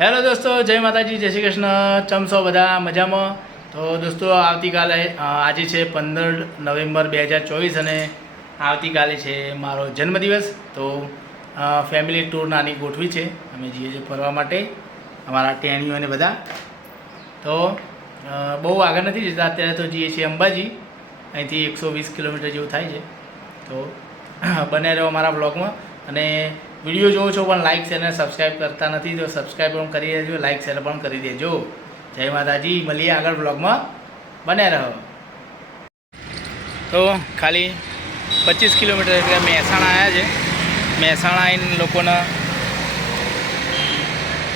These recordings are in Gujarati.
હેલો દોસ્તો, જય માતાજી, જય શ્રી કૃષ્ણ. ચમસો બધા? મજામાં? તો દોસ્તો, આવતીકાલે આજે છે પંદર નવેમ્બર બે હજાર ચોવીસ અને આવતીકાલે છે મારો જન્મદિવસ. તો ફેમિલી ટૂર નાની ગોઠવી છે. અમે જઈએ છીએ ફરવા માટે, અમારા ટેણીઓ અને બધા. તો બહુ આગળ નથી જતા. અત્યારે તો જઈએ છીએ અંબાજી. અહીંથી એકસો વીસ કિલોમીટર જેવું થાય છે. તો, બને રહ્યો અમારા બ્લોગમાં અને વીડિયો જોવો છો પણ લાઇક શેર અને સબસ્ક્રાઈબ કરતા નથી, તો સબસ્ક્રાઈબ પણ કરી દેજો લાઇક શેર પણ કરી દેજો. જય માતાજી, મળીએ આગળ બ્લોગમાં બને રહો. તો ખાલી પચીસ કિલોમીટર એટલે મહેસાણા આવ્યા છે. મહેસાણા આવીને લોકોને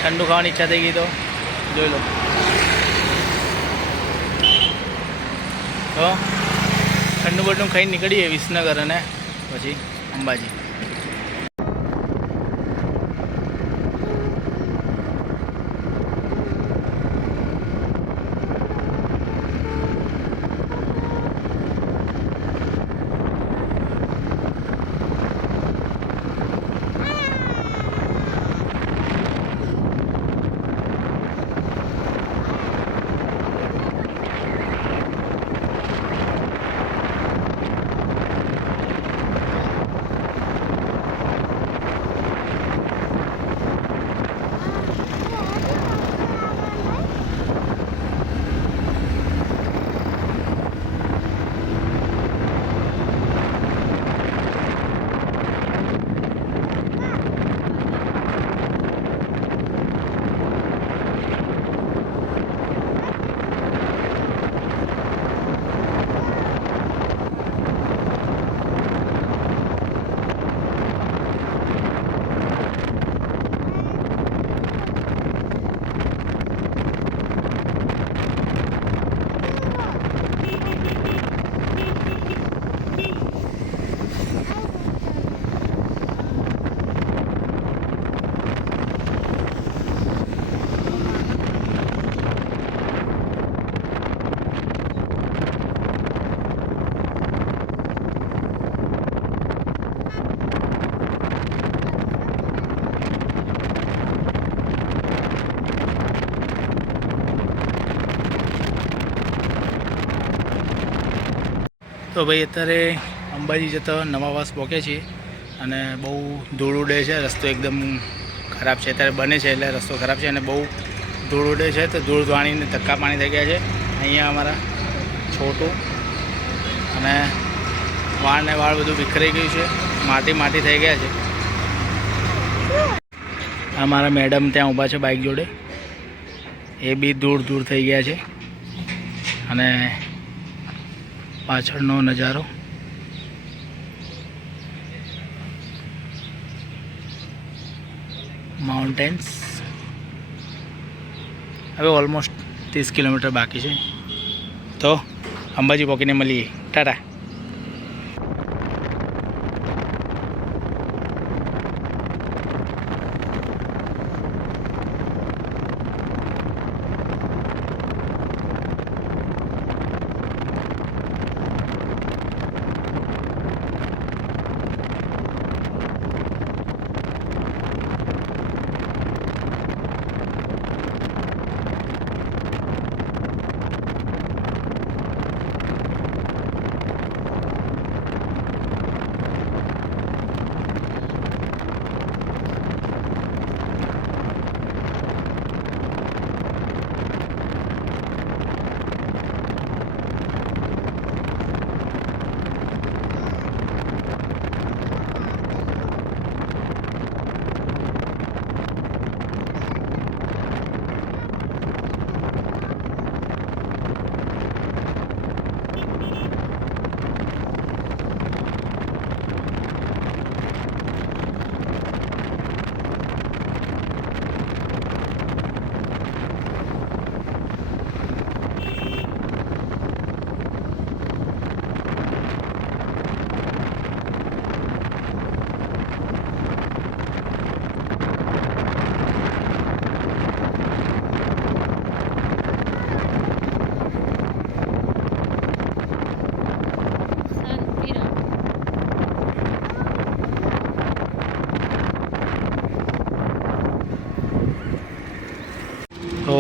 ઠંડુ ખાવાની ઈચ્છા થઈ ગઈ તો જોઈ લો. તો ઠંડુ બઠંડુ ખાઈને નીકળીએ વિસનગર અને પછી અંબાજી. તો ભાઈ અત્યારે અંબાજી જતા નવાવાસ પહોંચે છીએ અને બહુ ધૂળ ઉડે છે. રસ્તો એકદમ ખરાબ છે. અત્યારે બને છે એટલે રસ્તો ખરાબ છે અને બહુ ધૂળ ઉડે છે તો ધૂળ વાણીને ધક્કા પાણી થઈ ગયા છે. અહીંયા અમારા છોટું અને વાળ ને વાળ બધું વિખરાઈ ગયું છે. માટી માટી થઈ ગયા છે. આ મારા મેડમ ત્યાં ઊભા છે બાઇક જોડે. એ બી દૂર દૂર થઈ ગયા છે. અને પાછળનો નજારો. માઉન્ટેન્સ હવે ઓલમોસ્ટ ત્રીસ કિલોમીટર બાકી છે. તો અંબાજી પોકીને મળીએ. ટાટા.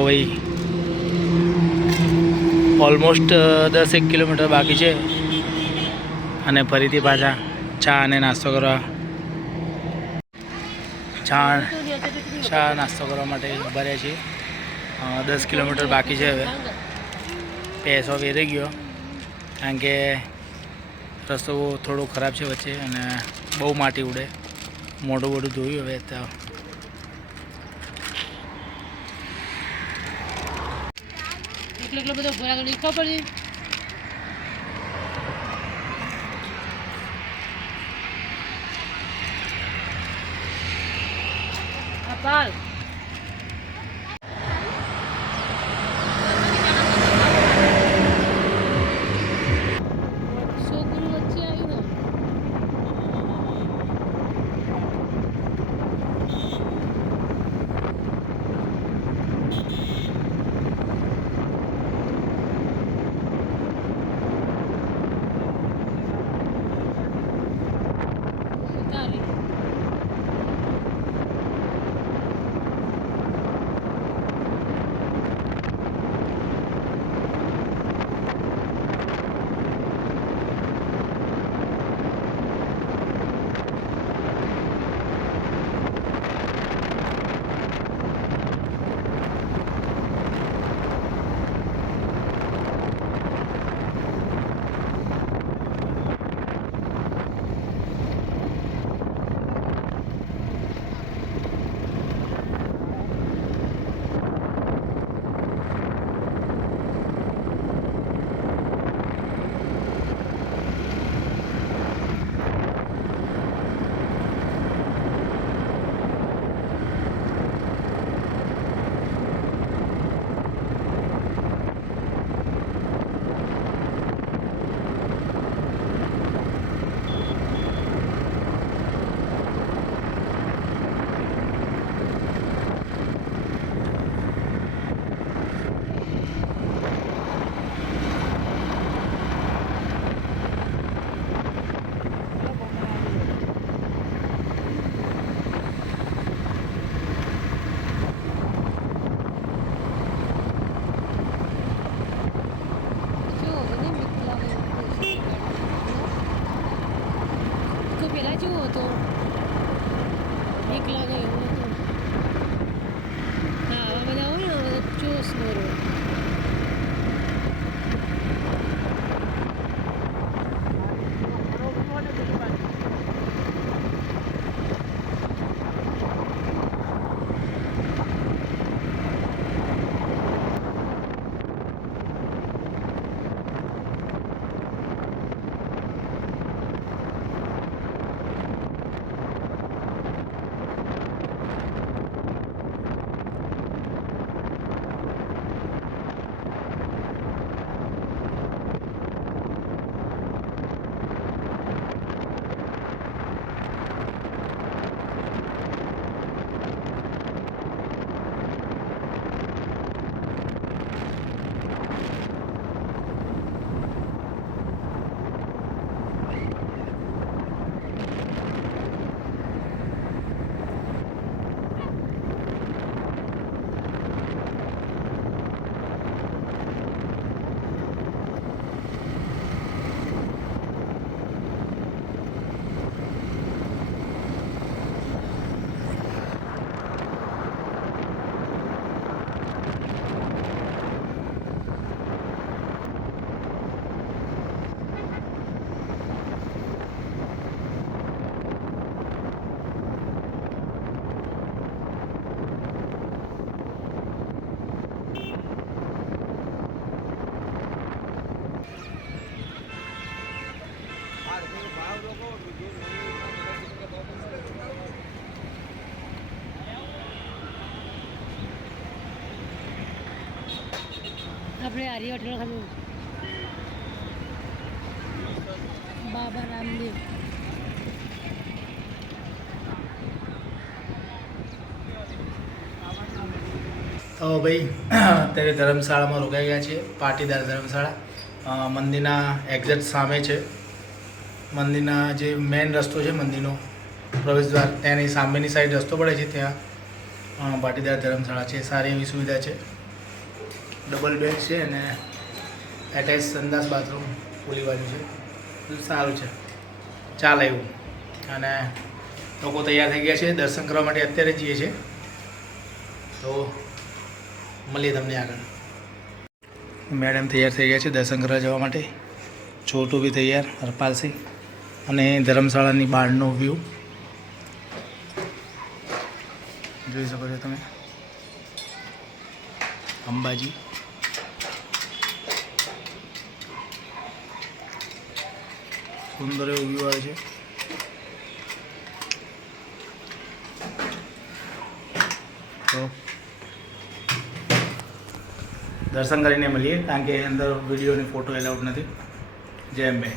ભાઈ. ઓલમોસ્ટ દસ એક કિલોમીટર બાકી છે. અને ફરીથી પાછા ચા અને નાસ્તો કરવા. ચા ચા નાસ્તો કરવા માટે ઊભા છીએ. દસ કિલોમીટર બાકી છે હવે. પૈસો વેરી ગયો. કારણ કે રસ્તો થોડો ખરાબ છે વચ્ચે અને બહુ માટી ઉડે. મોઢું મોઢું ધોયું હવે તો એટલો એટલો બધો ગળી ખબર પડી આ પાલ બીક લાગે એવું હતું હા આવા બધા હોય ને આવા બધા જોશ મારો આપણે આર્ય હોટલ ખાધું. બાબા રામદેવ. તો ભાઈ, અત્યારે ધર્મશાળામાં રોકાઈ ગયા છીએ, પાટીદાર ધર્મશાળા. મંદિરના એક્ઝેક્ટ સામે છે. મંદિરના જે મેઇન રસ્તો છે મંદિરનો, પ્રવેશદ્વાર, ત્યાંની સામેની સાઈડ રસ્તો પડે છે ત્યાં. પાટીદાર ધર્મશાળા છે, સારી એવી સુવિધા છે. ડબલ બેડ છે અને એટેચ સંદાસ બાથરૂમ ખુલ્લી બાજુ છે. સારું છે. ચાલે એવું. અને લોકો તૈયાર થઈ ગયા છે. દર્શન કરવા માટે અત્યારે જઈએ છીએ. તો મળીએ તમને આગળ. મેડમ તૈયાર થઈ ગયા છે દર્શન કરવા જવા માટે. છોટું બી તૈયાર, હરપાલસિંહ અને ધર્મશાળાની બહારનો વ્યૂ જોઈ શકો છો તમે. અંબાજી. સુંદર એવો વ્યૂ આવે છે દર્શન કરીને મળીએ, કારણ કે અંદર વીડિયો અને ફોટો એલાઉડ નથી. જય અંબે.